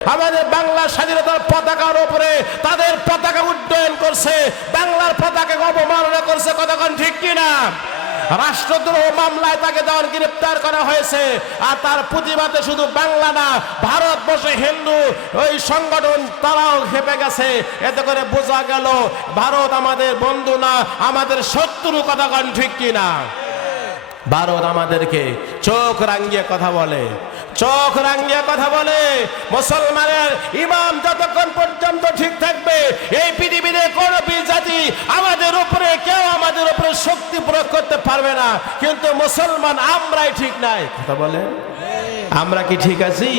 আমাদের বাংলা স্বাধীনতার পতাকার উপরে তাদের পতাকা উড্ডয়ন করছে, বাংলার পতাকাকে অবমাননা করছে। কতক্ষণ ঠিক কিনা? রাষ্ট্রদ্রোহ মামলায় তাকে যখন গ্রেপ্তার করা হয়েছে, আর তার প্রতিবাদে শুধু বাংলা না, ভারতবর্ষে হিন্দু ওই সংগঠন তারাও খেপে গেছে। এতে করে বোঝা গেল ভারত আমাদের বন্ধু না, আমাদের শত্রু। কতক্ষণ ঠিক কিনা? ভারত আমাদেরকে চোখ রাঙিয়ে কথা বলে, চোখ রাঙিয়ে কথা বলে। মুসলমানের ইমাম যতক্ষণ পর্যন্ত ঠিক থাকবে, এই পৃথিবীতে কোন জাতি আমাদের উপরে কেউ আমাদের উপরে শক্তি প্রয়োগ করতে পারবে না। কিন্তু মুসলমান আমরাই ঠিক নাই। কথা বলে, আমরা কি ঠিক আছি?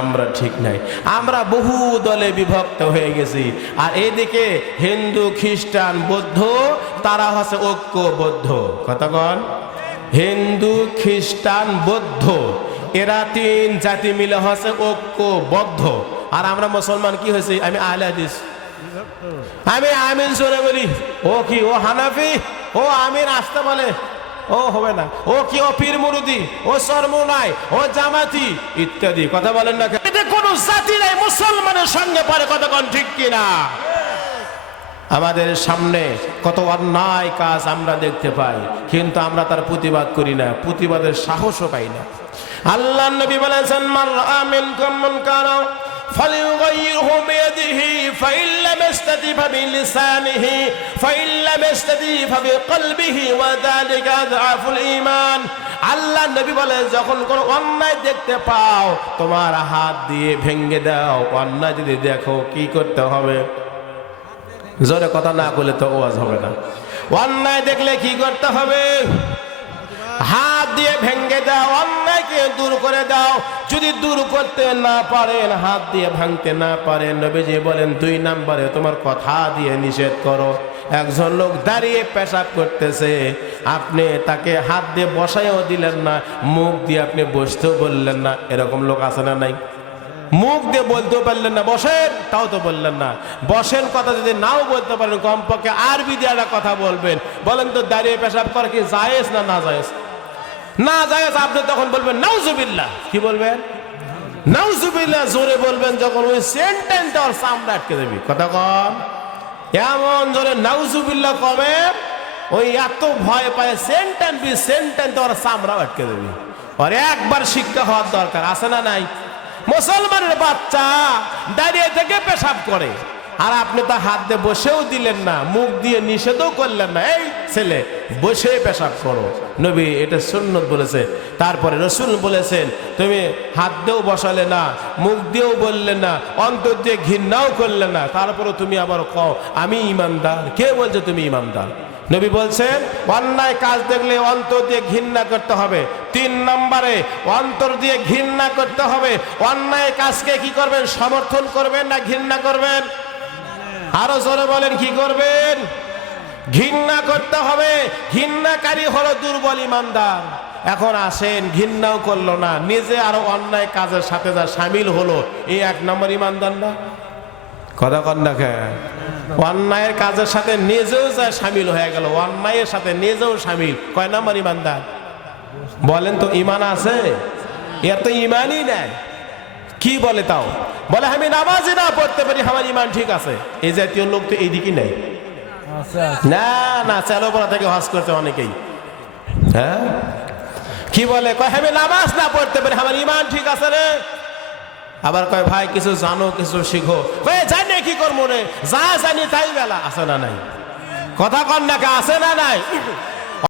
আমরা ঠিক নাই। আমরা বহু দলে বিভক্ত হয়ে গেছি। আর এইদিকে হিন্দু, খ্রিস্টান, বৌদ্ধ তারা হচ্ছে ঐক্যবদ্ধ। কতক্ষণ? হিন্দু, খ্রিস্টান, বৌদ্ধ এরা তিন জাতি মিলে হচ্ছে ঐক্যবদ্ধ। আর আমরা মুসলমান কি হয়েছে? আমি আহলে হাদিস, আমি আমিন জোরে বলি। ও কি? ও হানাফি, ও আমিন আসতে বলে, ও হবে না। ও কি? ও পীর মুরুদি, ও সরমুনাই, ও জামাতি ইত্যাদি। কথা বলেন না, এতে কোনো জাতি নাই মুসলমানের সঙ্গে পারে। কতক্ষণ ঠিক কিনা? আমাদের সামনে কত অন্যায় কাজ আমরা দেখতে পাই, কিন্তু আমরা তার প্রতিবাদ করি না, প্রতিবাদের সাহসও পাই না। আল্লাহ নবী বলেছেন, মান রাআ মিনকুম মুনকারা ফালিয়ুগাইয়িরহু বিয়াদিহি ফাইন লাম ইয়াস্তাতি ফাবিলিসানিহি ফাইন লাম ইয়াস্তাতি ফাবিকলবিহি ওয়া যালিকা আযআফুল ঈমান। আল্লাহ নবী বলে, যখন কোন অন্যায় দেখতে পাও তোমার হাত দিয়ে ভেঙে দাও। অন্যায় যদি দেখো কি করতে হবে? জোরে কথা না বলে তো ওয়াজ হবে না। অন্যায় দেখলে কি করতে হবে? হাত দিয়ে ভেঙে দাও, অন্যায়কে দূর করে দাও। যদি দূর করতে না পারেন, হাত দিয়ে ভাঙতে না পারেন, নবীজি বলেন 2 নম্বরে তোমার কথা দিয়ে নিষেধ করো। একজন লোক দাঁড়িয়ে পেশাব করতেছে, আপনি তাকে হাত দিয়ে বসাইও দিলেন না, মুখ দিয়ে আপনি বসতেও বললেন না। এরকম লোক আছে না নাই? মুখ দিয়ে বলতেও পারলেন না বসেন, তাও তো বললেন না। বসেন কথা যদি নাও বলতে পারেন, কমপক্ষে আরবি দিয়ে একটা কথা বলবেন। বলেন তো দাঁড়িয়ে পেশাব করা কি জায়েজ না না জায়েজ? না জায়েজ। আপনি তখন বলবেন নাউজুবিল্লাহ। কি বলবেন? নাউজুবিল্লাহ জোরে বলবেন। যখন ওই সেন্টেন্সটা ওর সামনে আটকে দেবি। কথা কম এমন জোরে নাউজুবিল্লাহ কবে, ওই এত ভয় পায় সেন্টেন্স ওর সামরাও আটকে দেবি। আর একবার শিক্ষা হওয়ার দরকার আছে না নাই? মুসলমানের বাচ্চা দাঁড়িয়ে থেকে পেশাব করে, আর আপনি তো হাত দিয়ে বসেও দিলেন না, মুখ দিয়ে নিষেধও করলেন না, এই ছেলে বসে পেশাব করো। নবী এটা সুন্নত বলেছে। তারপরে রসুল বলেছেন, তুমি হাত দিয়েও বসালে না, মুখ দিয়েও বললে না, অন্তর দিয়ে ঘৃণাও করলে না, তারপরে তুমি আবার কও আমি ইমানদার। কে বলছে তুমি ইমানদার? নবী বলছেন, অন্যায় কাজ দেখলে অন্তর দিয়ে ঘৃণা করতে হবে। 3 নম্বরে অন্তর দিয়ে ঘৃণা করতে হবে। অন্যায় কাজকে কি করবেন? সমর্থন করবেন না ঘৃণা করবেন? আরো জোরে বলেন, কি করবেন? ঘৃণা করতে হবে। ঘৃণাকারী হলো দুর্বল ইমানদার। এখন আসেন, ঘৃণাও করলো না, নিজে আরো অন্যায় কাজের সাথে যা সামিল হলো, এই 1 নম্বর ইমানদার না? কথা কন না কেন? অন্যায়ের কাজের সাথে নিজেও যা সামিল হয়ে গেল, অন্যায়ের সাথে নিজেও সামিল, কয় নম্বর ইমানদার? বলেন তো, ইমান আছে? এর তো ইমানই নাই। কি বলে? তাও বলে আমি নামাজই না পড়তে পারি, আমার ইমান ঠিক আছে। এই জাতীয় লোক তো এইদিকে নেই। না না, চালোপাড়া থেকে হজ করতে অনেকেই। হ্যাঁ, কি বলে? কয় আমি নামাজ না পড়তে পারি, আমার ইমান ঠিক আছে রে। আবার কয় ভাই কিছু জানো, কিছু শিখো। কয় জানি কি করবো রে, যা জানি তাই বেলা। আছে না নাই? কথা কন না, আছে না নাই?